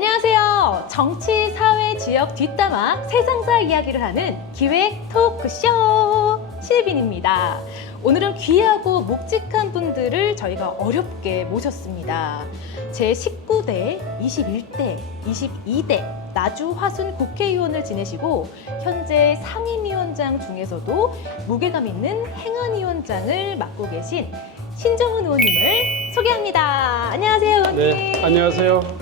안녕하세요. 정치, 사회, 지역 뒷담화 세상사 이야기를 하는 기획 토크쇼 시빈입니다. 오늘은 귀하고 묵직한 분들을 저희가 어렵게 모셨습니다. 제19대, 21대, 22대 나주 화순 국회의원을 지내시고 현재 상임위원장 중에서도 무게감 있는 행안위원장을 맡고 계신 신정훈 의원님을 소개합니다. 안녕하세요, 의원님. 네, 안녕하세요.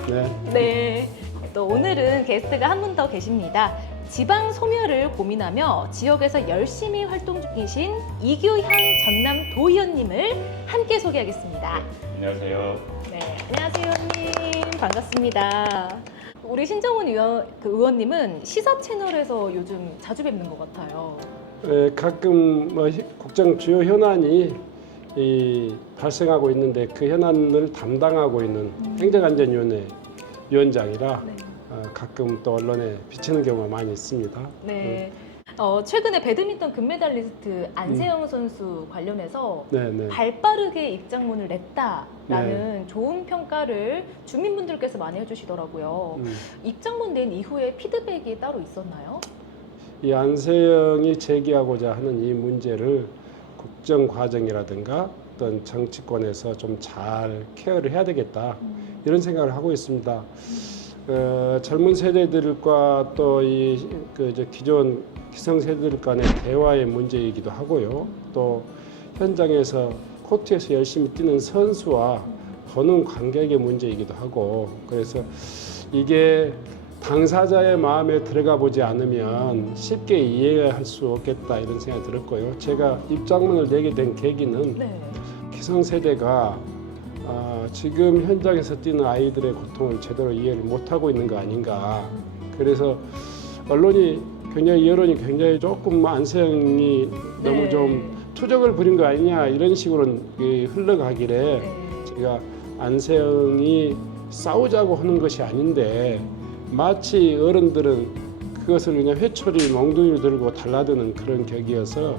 네. 또 오늘은 게스트가 한 분 더 계십니다. 지방 소멸을 고민하며 지역에서 열심히 활동 중이신 이규현 전남 도의원님을 함께 소개하겠습니다. 안녕하세요. 네, 안녕하세요, 의원님. 반갑습니다. 우리 신정훈 의원님은 시사 채널에서 요즘 자주 뵙는 것 같아요. 가끔 국정 주요 현안이 발생하고 있는데 그 현안을 담당하고 있는 행정안전위원회 위원장이라 네. 가끔 또 언론에 비치는 경우가 많이 있습니다. 네. 최근에 배드민턴 금메달리스트 안세영 선수 관련해서 네. 발빠르게 입장문을 냈다라는 좋은 평가를 주민분들께서 많이 해주시더라고요. 입장문 낸 이후에 피드백이 따로 있었나요? 이 안세영이 제기하고자 하는 이 문제를 국정 과정이라든가 어떤 정치권에서 좀 잘 케어를 해야 되겠다 이런 생각을 하고 있습니다. 젊은 세대들과 또 기존 기성 세대들 간의 대화의 문제이기도 하고요. 또 현장에서 코트에서 열심히 뛰는 선수와 보는 관객의 문제이기도 하고, 그래서 이게 당사자의 마음에 들어가 보지 않으면 쉽게 이해할 수 없겠다 이런 생각이 들었고요. 제가 입장문을 내게 된 계기는 네. 기성세대가 지금 현장에서 뛰는 아이들의 고통을 제대로 이해를 못하고 있는 거 아닌가. 그래서 여론이 굉장히 조금 안세영이 너무 좀 투정을 부린 거 아니냐 이런 식으로 흘러가길래 제가 안세영이 싸우자고 하는 것이 아닌데 마치 어른들은 그것을 그냥 회초리 몽둥이를 들고 달라드는 그런 격이어서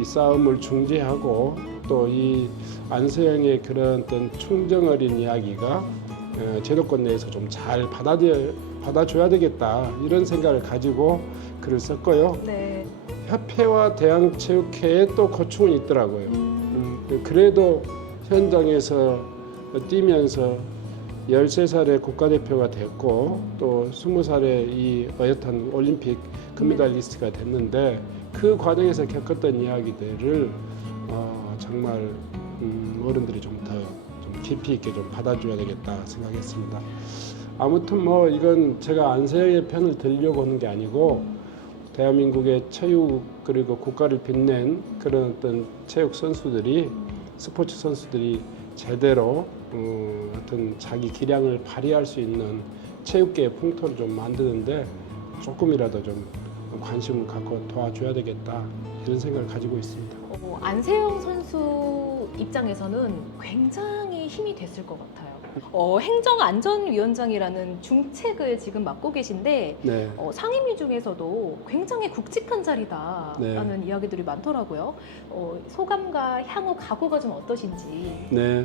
이 싸움을 중재하고 또 이 안세영의 그런 어떤 충정 어린 이야기가 제도권 내에서 좀 잘 받아줘야 되겠다 이런 생각을 가지고 글을 썼고요. 네. 협회와 대한체육회에 또 고충은 있더라고요. 그래도 현장에서 뛰면서 13살에 국가대표가 됐고 또 20살에 이 어엿한 올림픽 금메달리스트가 됐는데 그 과정에서 겪었던 이야기들을 정말 어른들이 좀 더 깊이 있게 좀 받아줘야 되겠다 생각했습니다. 아무튼 이건 제가 안세영의 편을 들려고 하는 게 아니고 대한민국의 체육 그리고 국가를 빛낸 그런 어떤 체육 선수들이 스포츠 선수들이 제대로 어떤 자기 기량을 발휘할 수 있는 체육계의 풍토를 좀 만드는데 조금이라도 좀 관심을 갖고 도와줘야 되겠다 이런 생각을 가지고 있습니다. 안세영 선수 입장에서는 굉장히 힘이 됐을 것 같아요. 행정안전위원장이라는 중책을 지금 맡고 계신데 네. 상임위 중에서도 굉장히 굵직한 자리다라는 이야기들이 많더라고요. 소감과 향후 각오가 좀 어떠신지. 네.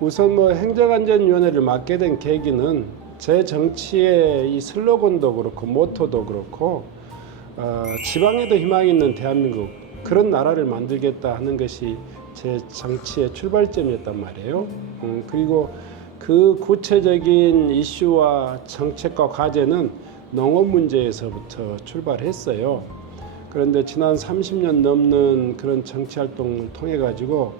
우선 행정안전위원회를 맡게 된 계기는 제 정치의 이 슬로건도 그렇고 모토도 그렇고 지방에도 희망이 있는 대한민국 그런 나라를 만들겠다 하는 것이 제 정치의 출발점이었단 말이에요. 그리고 그 구체적인 이슈와 정책과 과제는 농업 문제에서부터 출발했어요. 그런데 지난 30년 넘는 그런 정치 활동을 통해 가지고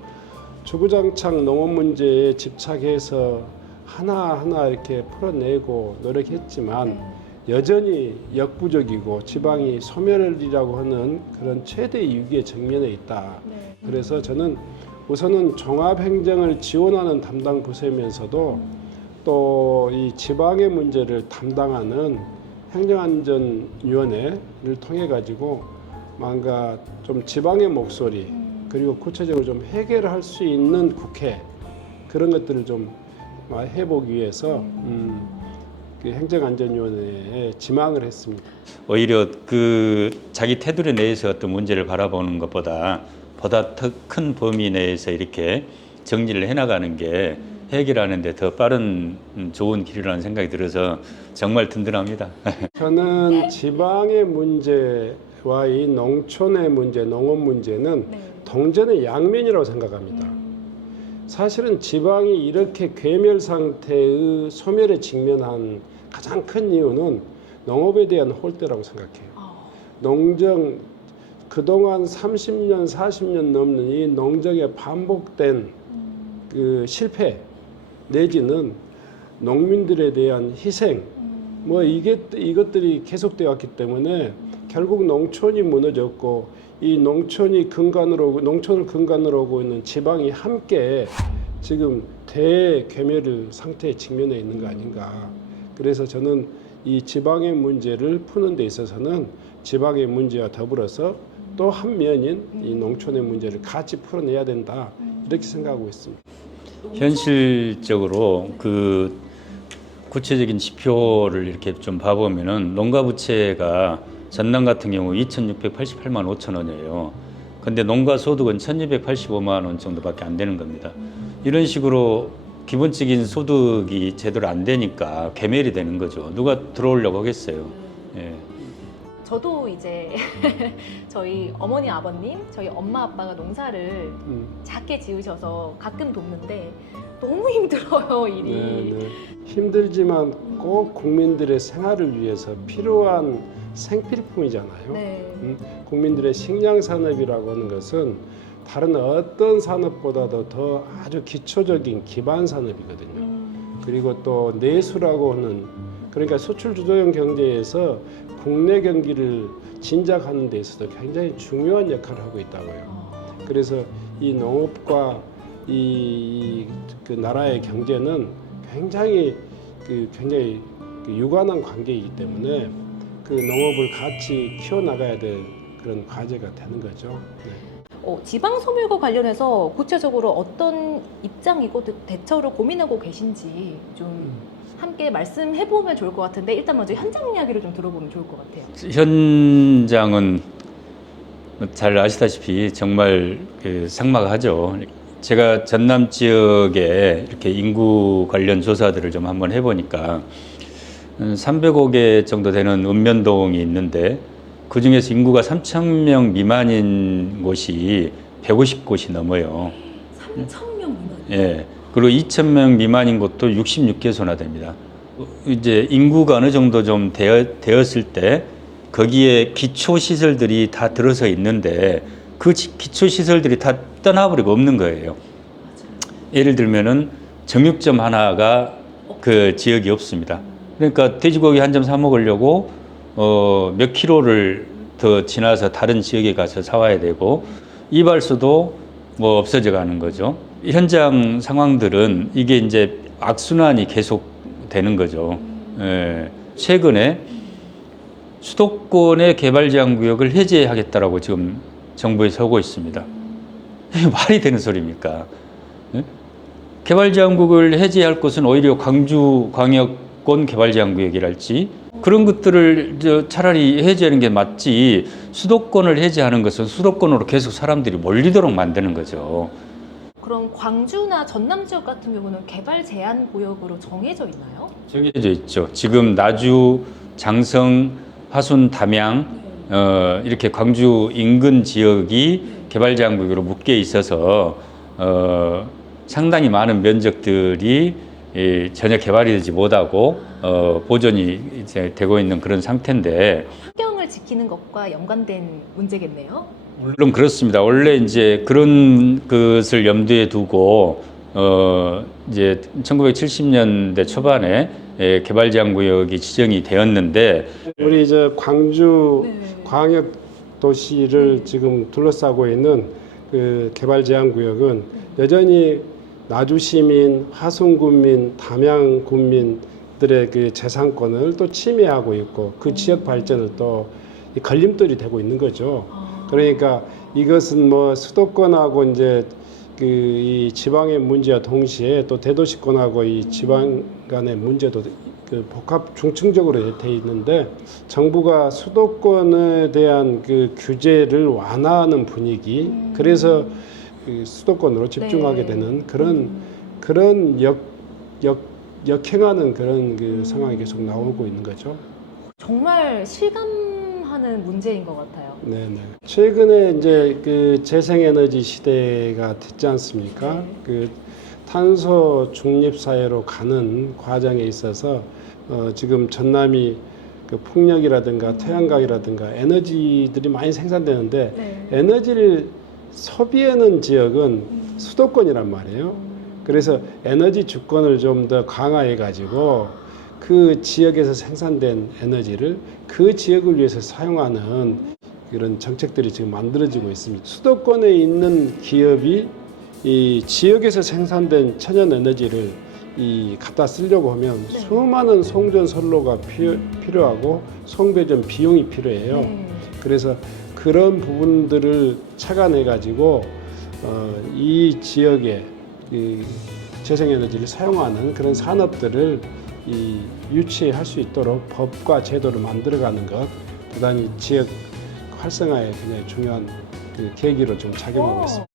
주구장창 농업 문제에 집착해서 하나하나 이렇게 풀어내고 노력했지만 여전히 역부족이고 지방이 소멸이라고 하는 그런 최대 위기에 직면해 있다. 그래서 저는 우선은 종합행정을 지원하는 담당 부서이면서도 또 이 지방의 문제를 담당하는 행정안전위원회를 통해 가지고 뭔가 좀 지방의 목소리 그리고 구체적으로 좀 해결을 할 수 있는 국회 그런 것들을 좀 해보기 위해서 그 행정안전위원회에 지망을 했습니다. 오히려 자기 테두리 내에서 어떤 문제를 바라보는 것보다 더 큰 범위 내에서 이렇게 정리를 해나가는 게 해결하는데 더 빠른 좋은 길이라는 생각이 들어서 정말 든든합니다. 저는 지방의 문제와 이 농촌의 문제, 농업 문제는 네. 동전의 양면이라고 생각합니다. 사실은 지방이 이렇게 괴멸 상태의 소멸에 직면한 가장 큰 이유는 농업에 대한 홀대라고 생각해요. 농정, 그동안 30년, 40년 넘는 이 농정의 반복된 그 실패 내지는 농민들에 대한 희생, 뭐 이것들이 계속되어 왔기 때문에 결국 농촌이 무너졌고 이 농촌을 근간으로 하고 있는 지방이 함께 지금 대괴멸 상태에 직면해 있는 거 아닌가. 그래서 저는 이 지방의 문제를 푸는 데 있어서는 지방의 문제와 더불어서 또 한 면인 이 농촌의 문제를 같이 풀어내야 된다. 이렇게 생각하고 있습니다. 현실적으로 그 구체적인 지표를 이렇게 좀 봐보면은 농가 부채가 전남 같은 경우 2,688만 5천 원이에요. 근데 농가 소득은 1,285만 원 정도밖에 안 되는 겁니다. 이런 식으로 기본적인 소득이 제대로 안 되니까 괴멸이 되는 거죠. 누가 들어오려고 하겠어요. 예. 저도 이제 저희 어머니 아버님, 저희 엄마 아빠가 농사를 작게 지으셔서 가끔 돕는데 너무 힘들어요, 일이. 네. 힘들지만 꼭 국민들의 생활을 위해서 필요한 생필품이잖아요. 네. 국민들의 식량 산업이라고 하는 것은 다른 어떤 산업보다도 더 아주 기초적인 기반 산업이거든요. 그리고 또 내수라고 하는, 그러니까 수출 주도형 경제에서 국내 경기를 진작하는 데 있어서 굉장히 중요한 역할을 하고 있다고요. 그래서 이 농업과 그 나라의 경제는 굉장히 유관한 관계이기 때문에 그 농업을 같이 키워나가야 될 그런 과제가 되는 거죠. 네. 지방 소멸과 관련해서 구체적으로 어떤 입장이고 대처를 고민하고 계신지 좀 함께 말씀해 보면 좋을 것 같은데 일단 먼저 현장 이야기를 좀 들어보면 좋을 것 같아요. 현장은 잘 아시다시피 정말 삭막하죠. 제가 전남 지역에 이렇게 인구 관련 조사들을 좀 한번 해보니까 300억 개 정도 되는 읍면동이 있는데 그 중에서 인구가 3,000명 미만인 곳이 150곳이 넘어요. 3,000명 미만. 예. 그리고 2,000명 미만인 곳도 66개소나 됩니다. 이제 인구가 어느 정도 좀 되었을 때 거기에 기초 시설들이 다 들어서 있는데 그 기초 시설들이 다 떠나버리고 없는 거예요. 예를 들면은 정육점 하나가 그 지역이 없습니다. 그러니까 돼지고기 한 점 사 먹으려고 몇 킬로를 더 지나서 다른 지역에 가서 사와야 되고 이발소도 뭐 없어져 가는 거죠. 현장 상황들은 이게 이제 악순환이 계속 되는 거죠. 예. 최근에 수도권의 개발 제한 구역을 해제하겠다라고 지금 정부에 서고 있습니다. 이게 말이 되는 소리입니까? 예? 개발 제한 구역을 해제할 곳은 오히려 광주 광역권 개발 제한 구역이랄지 그런 것들을 차라리 해제하는 게 맞지 수도권을 해제하는 것은 수도권으로 계속 사람들이 몰리도록 만드는 거죠. 그럼 광주나 전남 지역 같은 경우는 개발 제한 구역으로 정해져 있나요? 정해져 있죠. 지금 나주, 장성, 화순, 담양 이렇게 광주 인근 지역이 개발 제한 구역으로 묶여 있어서 상당히 많은 면적들이 전혀 개발이 되지 못하고 보존이 이제 되고 있는 그런 상태인데 환경을 지키는 것과 연관된 문제겠네요. 물론 그렇습니다. 원래 이제 그런 것을 염두에 두고 이제 1970년대 초반에 개발 제한 구역이 지정이 되었는데 우리 이제 광주 네. 광역 도시를 지금 둘러싸고 있는 그 개발 제한 구역은 여전히 나주 시민, 화순 군민, 담양 군민들의 그 재산권을 또 침해하고 있고 그 지역 발전을 또 걸림돌이 되고 있는 거죠. 그러니까 이것은 뭐 수도권하고 이제 이 지방의 문제와 동시에 또 대도시권하고 이 지방 간의 문제도 그 복합 중층적으로 돼 있는데 정부가 수도권에 대한 그 규제를 완화하는 분위기 그래서 그 수도권으로 집중하게 네. 되는 그런 그런 역행하는 그런 그 상황이 계속 나오고 있는 거죠. 정말 실감하는 문제인 것 같아요. 네네. 최근에 이제 그 재생에너지 시대가 됐지 않습니까? 네. 그 탄소 중립 사회로 가는 과정에 있어서 지금 전남이 그 풍력이라든가 태양광이라든가 에너지들이 많이 생산되는데 네. 에너지를 소비하는 지역은 수도권이란 말이에요. 그래서 에너지 주권을 좀 더 강화해 가지고 그 지역에서 생산된 에너지를 그 지역을 위해서 사용하는 그런 정책들이 지금 만들어지고 있습니다. 수도권에 있는 기업이 이 지역에서 생산된 천연 에너지를 갖다 쓰려고 하면 네. 수많은 송전 선로가 필요하고 송배전 비용이 필요해요. 네. 그래서 그런 부분들을 착안해 가지고 이 지역에 이 재생에너지를 사용하는 그런 산업들을 유치할 수 있도록 법과 제도를 만들어가는 것, 대단히 지역 활성화에 굉장히 중요한 그 계기로 좀 작용하고 있습니다.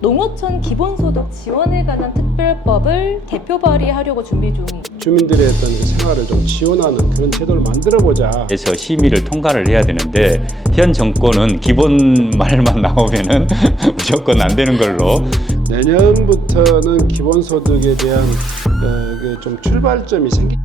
농어촌 기본소득 지원에 관한 특별법을 대표 발의하려고 준비 중이. 주민들의 어떤 그 생활을 좀 지원하는 그런 제도를 만들어보자. 해서 심의를 통과를 해야 되는데 현 정권은 기본 말만 나오면은 무조건 안 되는 걸로. 내년부터는 기본소득에 대한 좀 출발점이 생기.